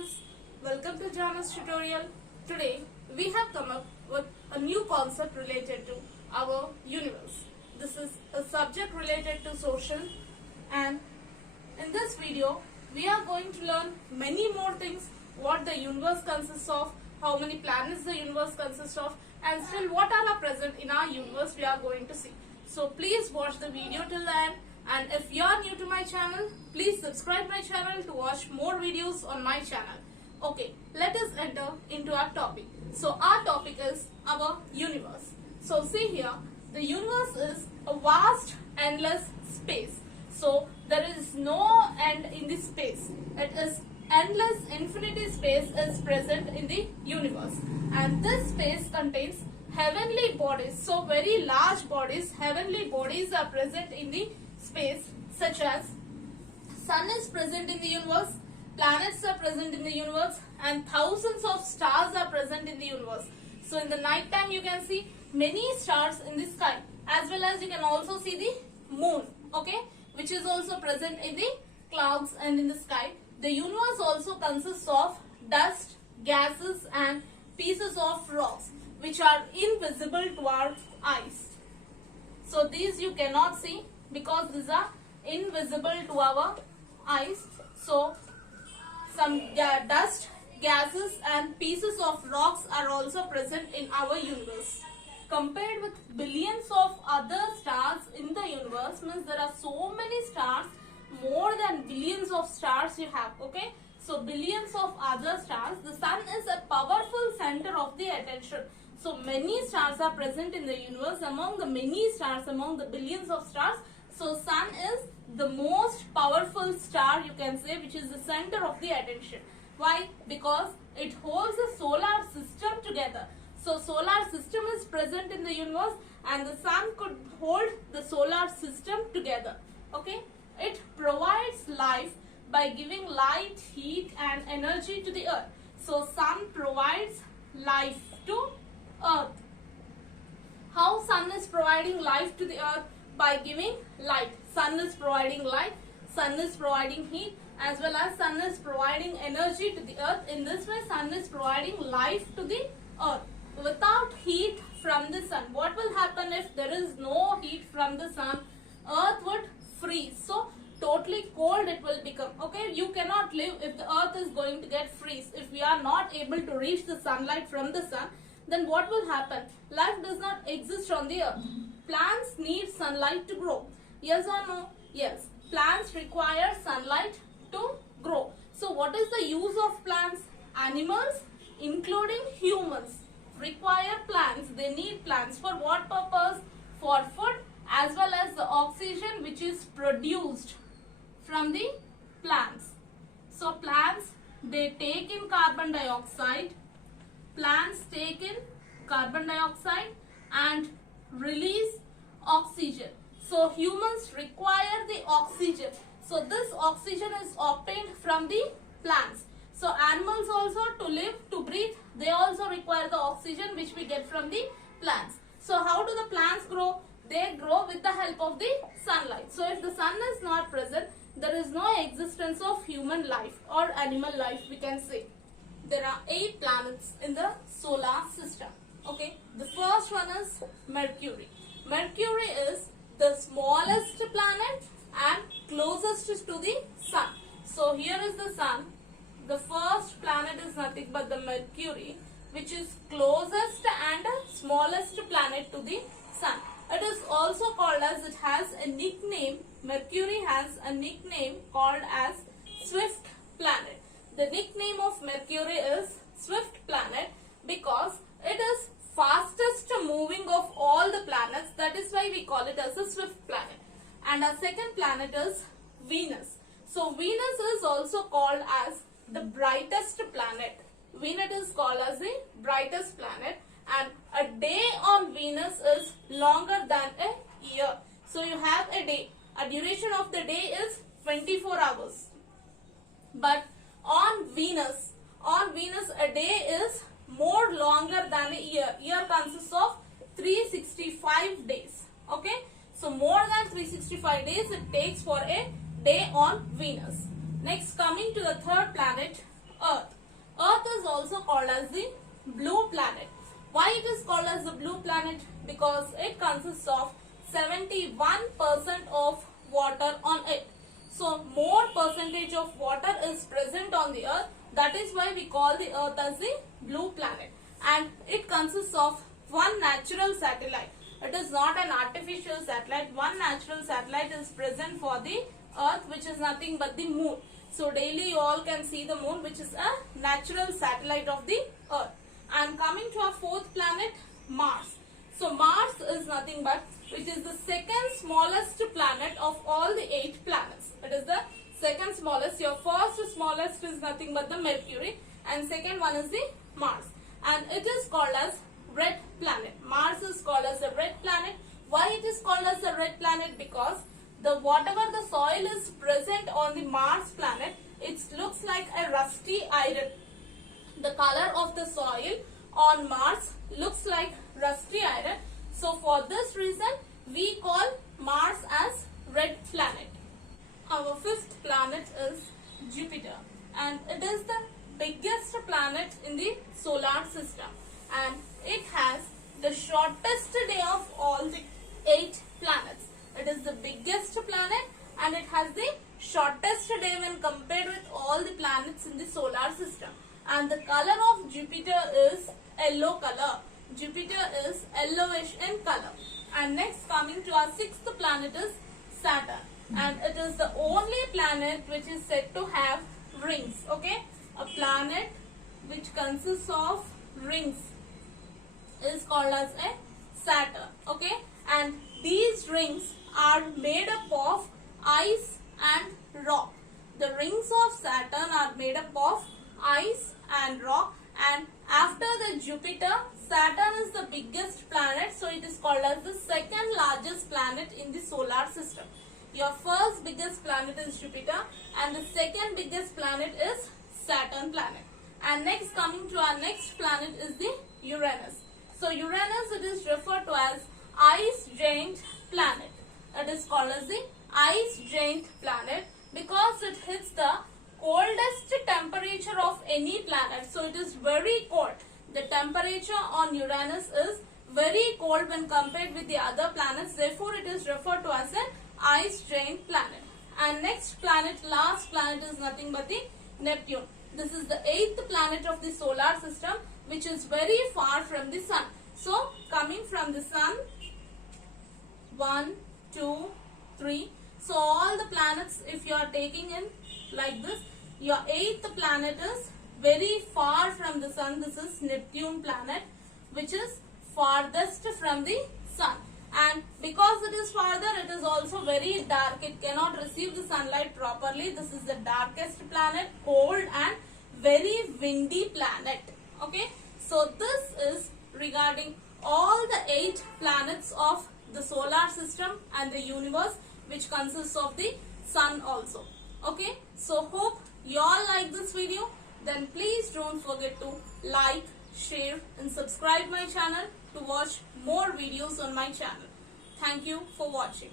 friends, welcome to Jana's tutorial. Today we have come up with a new concept related to our universe. This is a subject related to social, and in this video we are going to learn many more things, what the universe consists of, how many planets the universe consists of, and still what are present in our universe we are going to see. So please watch the video till the end. And if you are new to my channel, please subscribe my channel to watch more videos on my channel. Okay, let us enter into our topic. So our topic is our universe. So see here, the universe is a vast, endless space. So there is no end in this space. It is endless, infinity space is present in the universe. And this space contains heavenly bodies. So very large bodies, heavenly bodies are present in the space, such as sun is present in the universe, planets are present in the universe, and thousands of stars are present in the universe. So in the night time you can see many stars in the sky, as well as you can also see the moon, okay, which is also present in the clouds and in the sky. The universe also consists of dust, gases, and pieces of rocks which are invisible to our eyes. So these you cannot see because these are invisible to our eyes. So some dust, gases, and pieces of rocks are also present in our universe. Compared with billions of other stars in the universe, means there are so many stars, more than billions of stars you have, okay. So billions of other stars, the sun is a powerful center of the attention. So many stars are present in the universe. Among the many stars, among the billions of stars, so sun is the most powerful star, you can say, which is the center of the attention. Why? Because it holds the solar system together. So solar system is present in the universe, and the sun could hold the solar system together. Okay? It provides life by giving light, heat, and energy to the earth. So sun provides life to earth. How sun is providing life to the earth? By giving light. Sun is providing light, sun is providing heat, as well as sun is providing energy to the earth. In this way, sun is providing life to the earth. Without heat from the sun, what will happen if there is no heat from the sun? Earth would freeze. So totally cold it will become. Okay, you cannot live if the earth is going to get freeze. If we are not able to reach the sunlight from the sun, then what will happen? Life does not exist on the earth. Plants need sunlight to grow. Yes or no? Yes. Plants require sunlight to grow. So what is the use of plants? Animals, including humans, require plants. They need plants. For what purpose? For food, as well as the oxygen which is produced from the plants. So plants, they take in carbon dioxide. Plants take in carbon dioxide and release oxygen. So humans require the oxygen. So this oxygen is obtained from the plants. So animals also, to live, to breathe, they also require the oxygen which we get from the plants. So how do the plants grow? They grow with the help of the sunlight. So if the sun is not present, there is no existence of human life or animal life, we can say. There are 8 planets in the solar system. Okay, the first one is Mercury. Mercury is the smallest planet and closest to the sun. So here is the sun. The first planet is nothing but the Mercury, which is closest and smallest planet to the sun. It is also called as, it has a nickname, Mercury has a nickname called as Swift planet. The nickname of Mercury is Swift planet because it is fastest moving of all the planets. That is why we call it as a Swift planet. And our second planet is Venus. So Venus is also called as the brightest planet. Venus is called as the brightest planet, and a day on Venus is longer than a year. So you have a day. A duration of the day is 24 hours. But on Venus a day is more longer than a year. Year consists of 365 days. Okay. So more than 365 days it takes for a day on Venus. Next, coming to the third planet, Earth. as the blue planet. Why it is called as the blue planet? Because it consists of 71% of water on it. So more percentage of water is present on the earth. That is why we call the earth as the blue planet. And it consists of one natural satellite. It is not an artificial satellite. One natural satellite is present for the earth, which is nothing but the moon. So daily you all can see the moon, which is a natural satellite of the earth. And coming to our fourth planet, Mars. So Mars is nothing but, which is the second smallest planet of all the 8 planets. It is the second smallest. Your first smallest is nothing but the Mercury, and second one is the Mars. And it is called as red planet. Mars is called as a red planet. Why it is called as a red planet? Because whatever the soil is present on the Mars planet, it looks like a rusty iron. The color of the soil on Mars looks like rusty iron. So for this reason, we call Mars as red planet. Our fifth planet is Jupiter, and it is the biggest planet in the solar system, and it has the shortest day of all the 8 planets. It is the biggest planet and it has the shortest day when compared with all the planets in the solar system. And the color of Jupiter is yellow color. Jupiter is yellowish in color. And next, coming to our sixth planet is Saturn. And it is the only planet which is said to have rings. Okay, a planet which consists of rings is called as a Saturn. Okay, and these rings are made up of ice and rock. The rings of Saturn are made up of ice and rock. And after the Jupiter, Saturn is the biggest planet, so it is called as the second largest planet in the solar system. Your first biggest planet is Jupiter and the second biggest planet is Saturn planet. And next, coming to our next planet is the Uranus. So Uranus, it is referred to as ice giant planet. It is called as the ice giant planet because it hits the coldest temperature of any planet. So it is very cold. The temperature on Uranus is very cold when compared with the other planets. Therefore, it is referred to as an ice giant planet. And next planet, last planet, is nothing but the Neptune. This is the 8th planet of the solar system, which is very far from the sun. So coming from the sun, 1, 2, 3. So all the planets, if you are taking in like this, your 8th planet is very far from the sun. This is Neptune planet, which is farthest from the sun. And because it is farther, it is also very dark. It cannot receive the sunlight properly. This is the darkest planet, cold and very windy planet. Okay, so this is regarding all the 8 planets of the solar system and the universe, which consists of the sun also. Okay, so hope you all like this video. Then please don't forget to like, share and subscribe my channel to watch more videos on my channel. Thank you for watching.